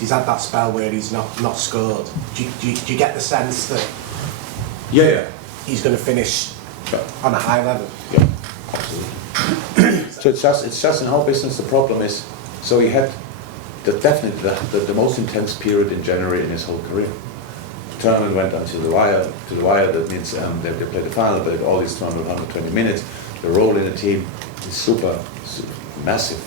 he's had that spell where he's not scored. Do you get the sense that he's going to finish on a high level? Yeah, absolutely. So it's just in our business. The problem is, so he had definitely the most intense period in January in his whole career. The tournament went until the wire. That means they played the final, but all these 120 minutes. The role in the team is super massive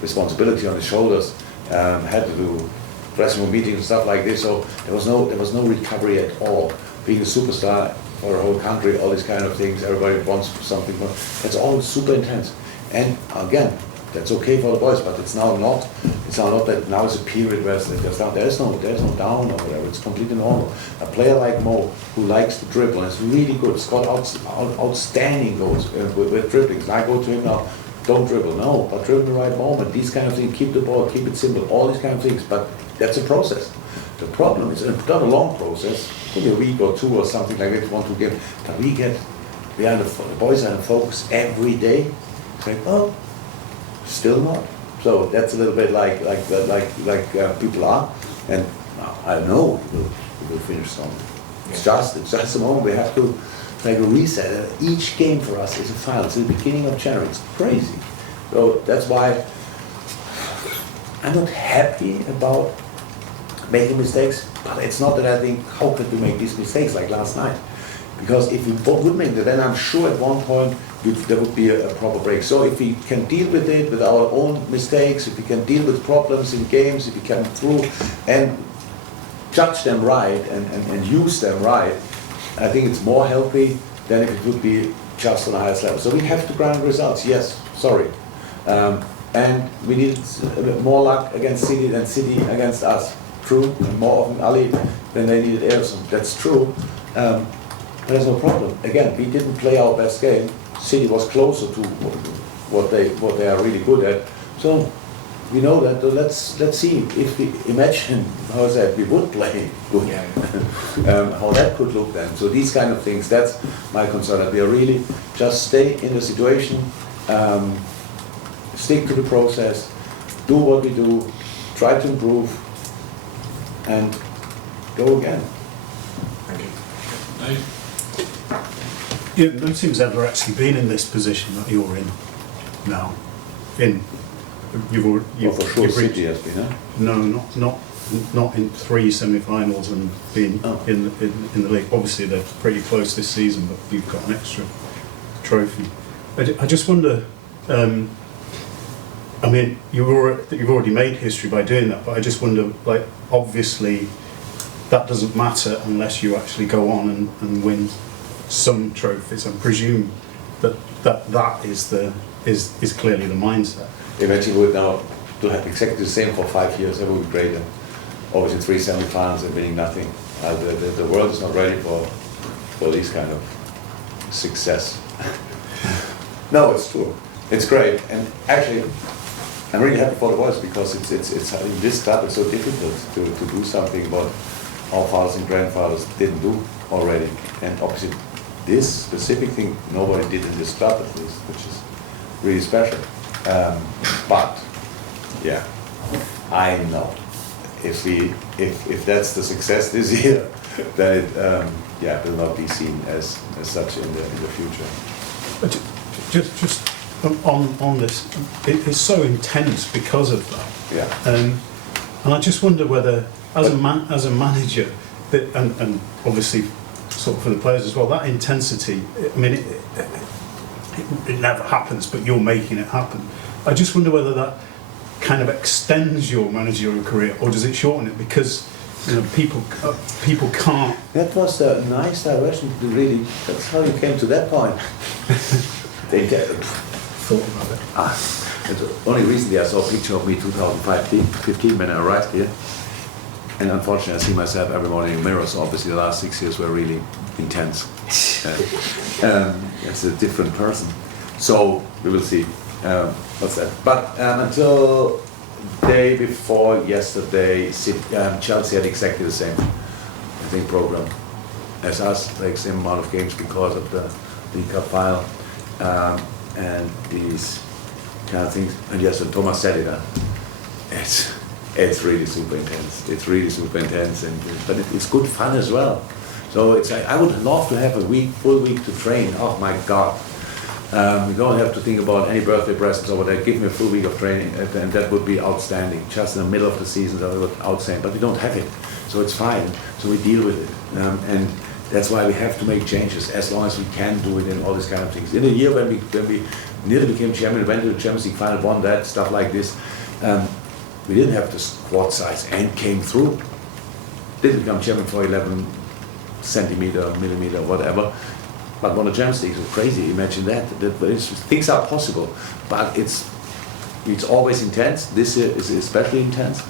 responsibility on his shoulders. Had to do dressing room meetings and stuff like this. So there was no recovery at all. Being a superstar for a whole country, all these kind of things. Everybody wants something more. It's all super intense. And again, that's okay for the boys, but it's now not. It's now not that now is a period where there's no down or whatever. It's completely normal. A player like Mo, who likes to dribble, and is really good. He's got outstanding goals with dribblings. I go to him now. Don't dribble, no, but dribble in the right moment. These kind of things. Keep the ball, keep it simple. All these kind of things. But that's a process. The problem is, it's not a long process. Maybe a week or two or something like that. 1 2 games. But the boys are in focus every day. It's like, oh, still not. So that's a little bit like people are, and I know we will finish strong. It's just a moment we have to like a reset. Each game for us is a final. It's the beginning of January. It's crazy. So that's why I'm not happy about making mistakes. But it's not that I think, how could we make these mistakes like last night? Because if we would make it, then I'm sure at one point there would be a proper break. So if we can deal with it, with our own mistakes, if we can deal with problems in games, if we come through and judge them right and use them right, I think it's more healthy than if it would be just on the highest level. So we have to grind results, yes, sorry. And we needed more luck against City than City against us. True, and more often Ali than they needed Ederson. That's true. But there's no problem. Again, we didn't play our best game. City was closer to what they are really good at. So we know that. Let's see if we imagine we would play good. How that could look then. So these kind of things. That's my concern. That we are really just stay in the situation, stick to the process, do what we do, try to improve, and go again. Thank you. Yeah, no team's ever actually been in this position that you're in now. You've for sure City has been, huh? No, not in 3 semi-finals and being in the league. Obviously they're pretty close this season, but you've got an extra trophy. I just wonder. I mean, you've already made history by doing that, but I just wonder, like, obviously that doesn't matter unless you actually go on and win some trophies. I presume that is clearly the mindset. Imagine we would now to have exactly the same for 5 years. That would be great. And obviously 3 semi-finals and winning nothing. The world is not ready for this kind of success. No, it's true. It's great, and actually, I'm really happy for the boys because it's in this club it's so difficult to do something what our fathers and grandfathers didn't do already, and obviously this specific thing nobody did in this club at least, which is really special. But yeah, I know if that's the success this year, then it will not be seen as such in the future. But just on this, it's so intense because of that. Yeah. And I just wonder whether, as a manager, and obviously sort of for the players as well, that intensity. I mean, it never happens, but you're making it happen. I just wonder whether that kind of extends your managerial career, or does it shorten it? Because people can't. That was a nice direction. Really, that's how you came to that point. They thought about it. Only recently I saw a picture of me 2015 when I arrived here, and unfortunately I see myself every morning in the mirror. So obviously the last 6 years were really intense. It's a different person. So we will see what's that. But until day before yesterday, Chelsea had exactly the same, program as us, like same amount of games because of the League Cup final. And these kind of things, and yes, and Thomas said it. It's really super intense. It's really super intense, but it's good fun as well. So I would love to have a full week to train. Oh my God. You don't have to think about any birthday presents or whatever. Give me a full week of training, and that would be outstanding. Just in the middle of the season, that would be outstanding. But we don't have it, so it's fine. So we deal with it, and that's why we have to make changes as long as we can do it in all these kind of things. In a year when we nearly became champion, went to the Champions League final, won that stuff like this, we didn't have the squad size and came through. Didn't become champion for 11 centimeter, millimeter, whatever. But won the Champions League, so crazy. Imagine that. Things are possible, but it's always intense. This year is especially intense,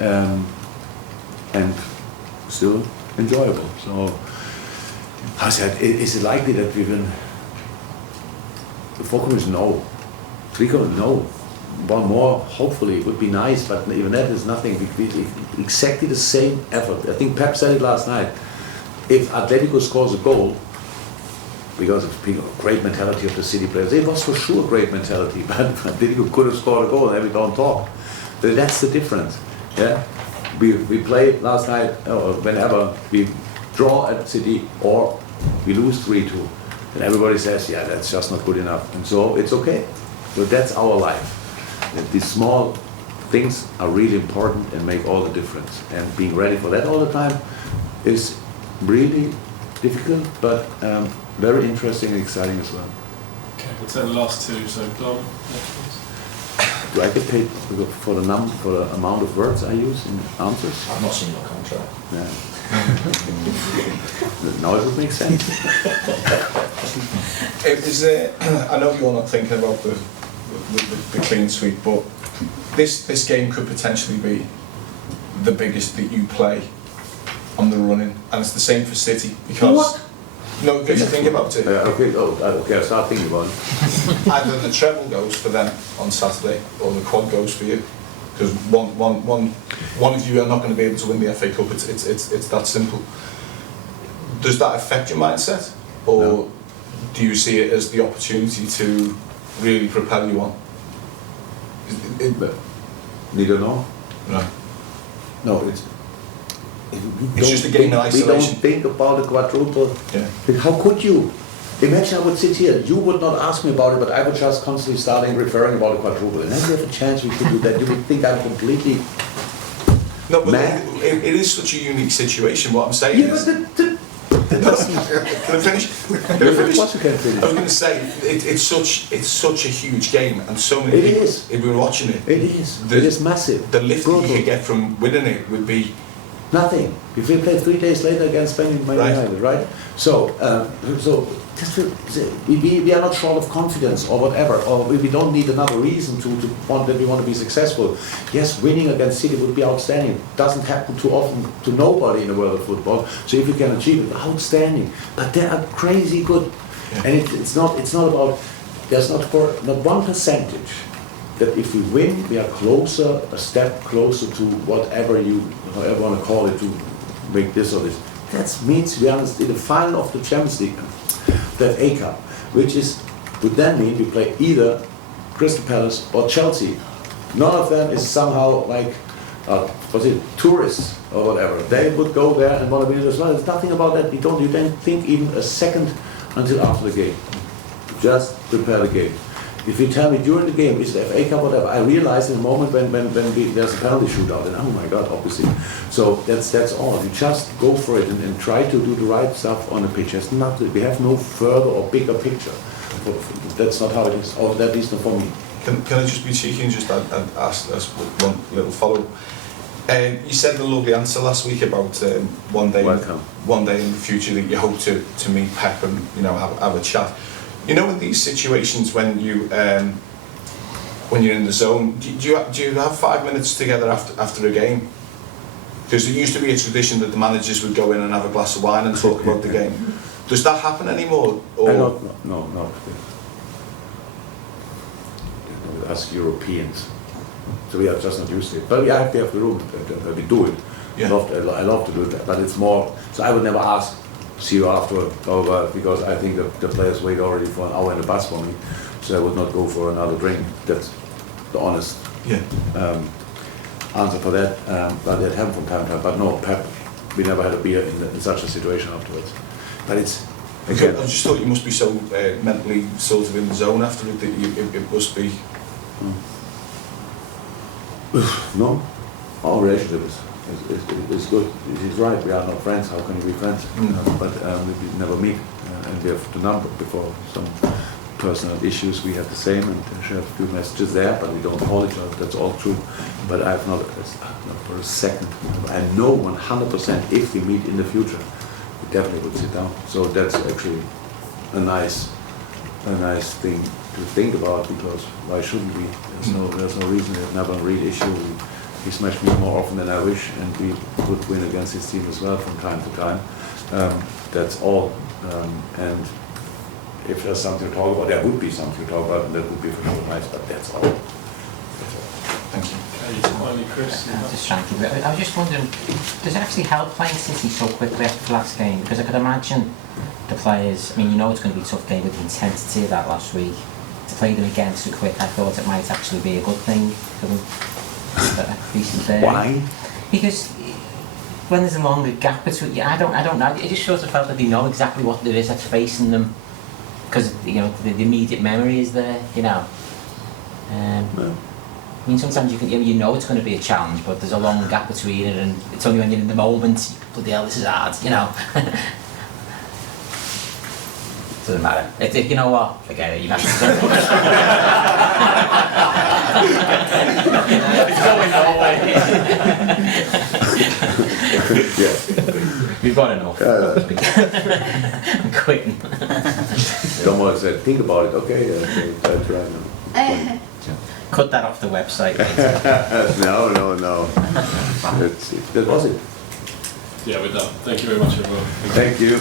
and still enjoyable. So, I said, is it likely that we will? The 4 corners, no. 3 corners, no. One more, hopefully, would be nice, but even that is nothing. We exactly the same effort. I think Pep said it last night. If Atletico scores a goal, because of the great mentality of the City players, it was for sure a great mentality, but Atletico could have scored a goal and we don't talk. But that's the difference. Yeah, we played last night, or whenever we draw at City or we lose 3-2, and everybody says, yeah, that's just not good enough, and so it's okay. So that's our life. And these small things are really important and make all the difference. And being ready for that all the time is really difficult, but very interesting and exciting as well. Okay, we'll take the last 2. So, Dom, Do I get paid for the amount of words I use in answers? I've not seen your contract. Yeah. Now it would make sense. I know you're not thinking about the clean sweep, but this game could potentially be the biggest that you play on the running, and it's the same for City because. What? No, because you think about it. Okay, I'll start thinking about it. Either the treble goes for them on Saturday, or the quad goes for you. Because one of you are not going to be able to win the FA Cup. It's that simple. Does that affect your mindset, or No. do you see it as the opportunity to really propel you on? Neither no. No. No, it's just a game in isolation. We don't think about the quadruple. Yeah. How could you? Imagine I would sit here, you would not ask me about it, but I would just constantly starting referring about the quadruple. And then we have a chance we could do that. You would think I'm completely No, but mad. it is such a unique situation. What I'm saying Yeah, is. but Can I finish? of course you can finish. I was going to say it's such a huge game, and so many It people. is. If we were watching it, It is. The- It is massive. the lift that Brutal. you could get from winning it would be. Nothing. If we play 3 days later against Man United, right? So we are not short of confidence or whatever, or we don't need another reason to want that we want to be successful. Yes, winning against City would be outstanding. Doesn't happen too often to nobody in the world of football. So if you can achieve it, outstanding. But they are crazy good, Yeah. and it's not about. There's not 1% that if we win, we are closer, a step closer to whatever you want to call it, to make this or this. That means we are in the final of the Champions League, the FA Cup, which would then mean we play either Crystal Palace or Chelsea. None of them is somehow like, tourists or whatever. They would go there and want to win it as well. There's nothing about that. You don't think even a second until after the game. Just prepare the game. If you tell me during the game, is it FA Cup, whatever, I realize in the moment when there's a penalty shootout, and oh my God, obviously. So that's all. You just go for it and try to do the right stuff on the pitch. We have no further or bigger picture. That's not how it is, or that is not for me. Can I just be cheeky and just ask one little follow-up? You said a lovely answer last week about one day in the future that you hope to meet Pep and have a chat. You know, in these situations when you're in the zone, do you have 5 minutes together after a game? Because there used to be a tradition that the managers would go in and have a glass of wine and talk about the game. Does that happen anymore? Or? No. Us Europeans, so we are just not used to it. But we have the room. We do it. Yeah. I love to do that. But it's more. So I would never ask. See you afterward, because I think the players wait already for an hour in the bus for me, so I would not go for another drink. That's the honest. Yeah. answer for that, but it happened from time to time. But no, Pep, we never had a beer in such a situation afterwards. But it's, again, I just thought you must be so mentally sort of in the zone after it that it must be. no, our relationship is good. He's right, we are not friends, how can we be friends? But we never meet, and we have the number before some personal issues, we have the same, and share a few messages there, but we don't call each other, that's all true. But I have not for a second, I know 100% if we meet in the future, we definitely would sit down. So that's actually a nice thing to think about, because why shouldn't we? There's no reason. It's never a real issue. He smashed me more often than I wish, and we would win against his team as well from time to time. That's all. And if there's something to talk about, there would be something to talk about, and that would be for sure nice. But that's all. Thank you. Okay, finally, Chris. Just trying to keep it. I was just wondering, does it actually help playing City so quickly after the last game? Because I could imagine the players, I mean, you know it's going to be a tough game with the intensity of that last week. To play them again so quick, I thought it might actually be a good thing for them. Why? Because when there's a longer gap between, I don't know. It just sort of felt that they know exactly what there is that's facing them, because the immediate memory is there. I mean, sometimes you know it's going to be a challenge, but there's a long gap between it, and it's only when you're in the moment, bloody hell, this is hard. Doesn't matter. You know what? Forget it. You've had to. It's going nowhere. Yeah. We've got enough. I'm quitting. Someone said, think about it. Okay, that's right. Cut that off the website. No. That was it. Yeah, we're done. Thank you very much, everyone. Thank you.